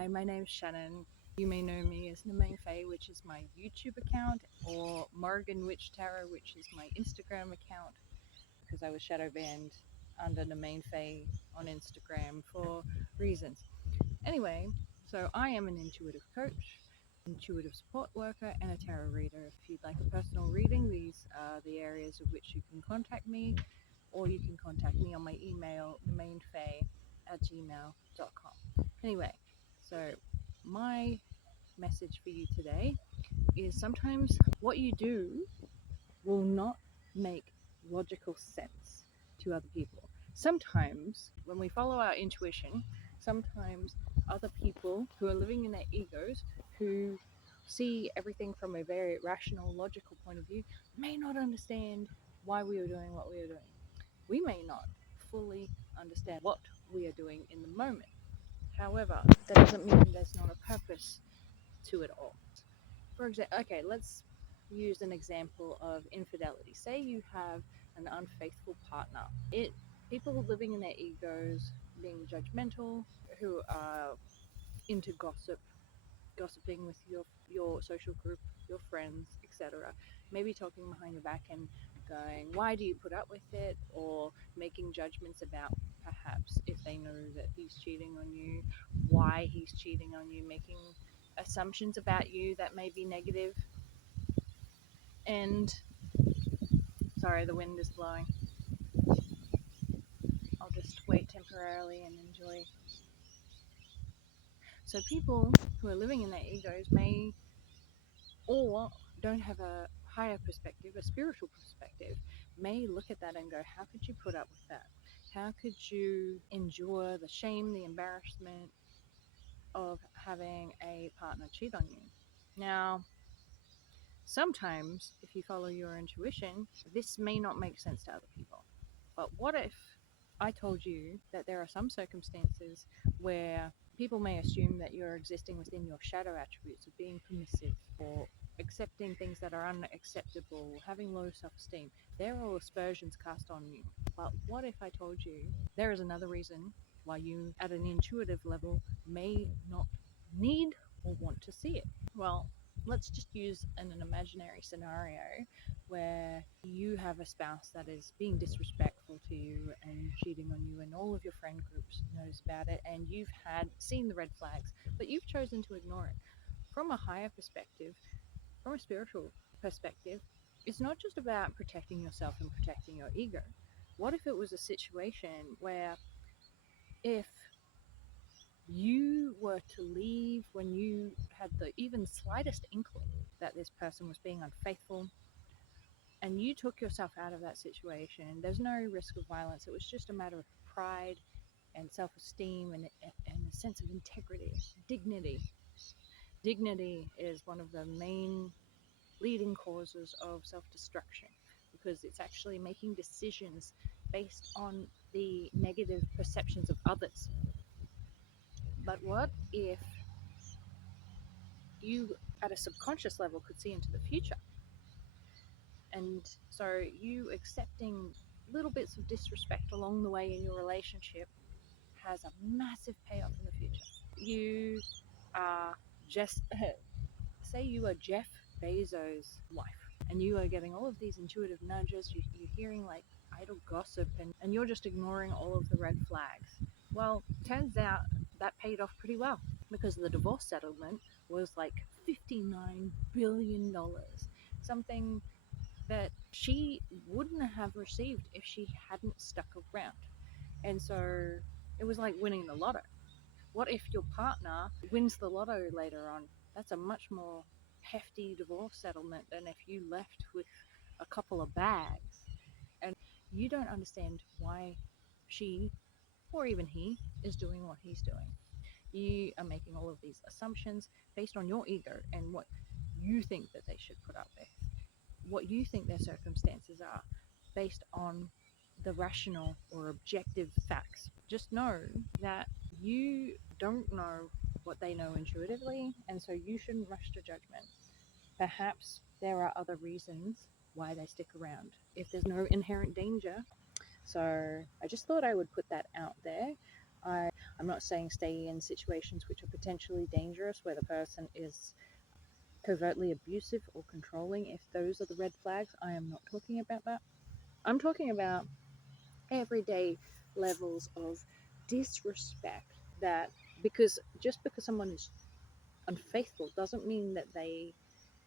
Hi, my name's Shannon. You may know me as Namain Faye, which is my YouTube account, or Morgan Witch Tarot, which is my Instagram account, because I was shadow banned under Namain Faye on Instagram for reasons. Anyway, so I am an intuitive coach, intuitive support worker, and a tarot reader. If you'd like a personal reading, these are the areas of which you can contact me, or you can contact me on my email, namainfaye@gmail.com. Anyway, so my message for you today is sometimes what you do will not make logical sense to other people. Sometimes when we follow our intuition, sometimes other people who are living in their egos, who see everything from a very rational, logical point of view, may not understand why we are doing what we are doing. We may not fully understand what we are doing in the moment. However, that doesn't mean there's not a purpose to it all. For example, okay, let's use an example of infidelity. Say you have an unfaithful partner. People living in their egos, being judgmental, who are into gossiping with your social group, your friends, etc. Maybe talking behind your back and going, why do you put up with it? Or making judgments about perhaps if they know that he's cheating on you, why he's cheating on you, making assumptions about you that may be negative. And sorry, the wind is blowing. I'll just wait temporarily and enjoy. So people who are living in their egos may, or don't have a higher perspective, a spiritual perspective, may look at that and go, how could you put up with that? How could you endure the shame, the embarrassment of having a partner cheat on you? Now, sometimes if you follow your intuition, this may not make sense to other people. But what if I told you that there are some circumstances where people may assume that you're existing within your shadow attributes of being permissive or accepting things that are unacceptable, having low self-esteem? They're all aspersions cast on you. But what if I told you there is another reason why you, at an intuitive level, may not need or want to see it? Well, let's just use an imaginary scenario where you have a spouse that is being disrespectful to you and cheating on you, and all of your friend groups knows about it, and you've seen the red flags, but you've chosen to ignore it. From a higher perspective, from a spiritual perspective, it's not just about protecting yourself and protecting your ego. What if it was a situation where, if you were to leave when you had the even slightest inkling that this person was being unfaithful, and you took yourself out of that situation, there's no risk of violence. It was just a matter of pride and self-esteem and a sense of integrity, dignity. Dignity is one of the main leading causes of self-destruction, because it's actually making decisions based on the negative perceptions of others. But what if you, at a subconscious level, could see into the future? And so you accepting little bits of disrespect along the way in your relationship has a massive payoff in the future. You are just, say you are Jeff Bezos' wife, and you are getting all of these intuitive nudges, you're hearing like idle gossip, and you're just ignoring all of the red flags. Well, turns out that paid off pretty well, because the divorce settlement was like $59 billion, something that she wouldn't have received if she hadn't stuck around. And so it was like winning the lotto. What if your partner wins the lotto later on? That's a much more hefty divorce settlement than if you left with a couple of bags. And you don't understand why she, or even he, is doing what he's doing. You are making all of these assumptions based on your ego and what you think that they should put up with, what you think their circumstances are, based on the rational or objective facts. Just know that you don't know what they know intuitively, and so you shouldn't rush to judgment. Perhaps there are other reasons why they stick around if there's no inherent danger. So I just thought I would put that out there. I'm not saying stay in situations which are potentially dangerous where the person is covertly abusive or controlling. If those are the red flags, I am not talking about that. I'm talking about everyday levels of disrespect, that because just because someone is unfaithful doesn't mean that they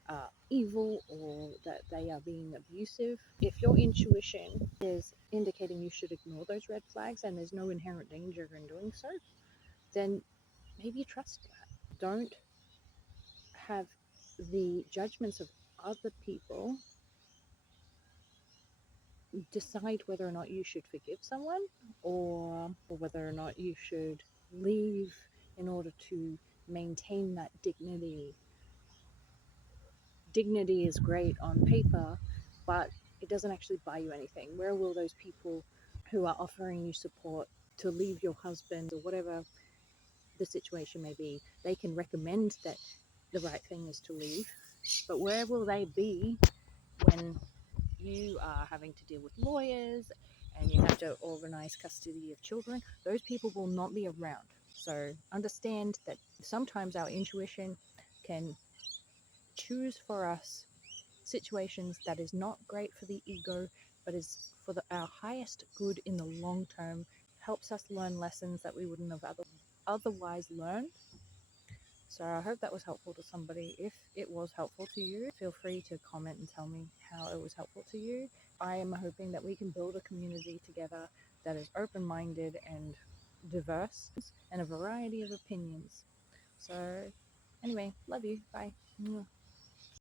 are evil or that they are being abusive. If your intuition is indicating you should ignore those red flags and there's no inherent danger in doing so, then maybe trust that. Don't have the judgments of other people decide whether or not you should forgive someone, or whether or not you should leave in order to maintain that dignity. Dignity is great on paper, but it doesn't actually buy you anything. Where will those people who are offering you support to leave your husband or whatever the situation may be, they can recommend that the right thing is to leave, but where will they be when you are having to deal with lawyers and you have to organize custody of children? Those people will not be around. So understand that sometimes our intuition can choose for us situations that is not great for the ego, but is for our highest good in the long term, helps us learn lessons that we wouldn't have otherwise learned. So I hope that was helpful to somebody. If it was helpful to you, feel free to comment and tell me how it was helpful to you. I am hoping that we can build a community together that is open-minded and diverse and a variety of opinions. So anyway, love you. Bye.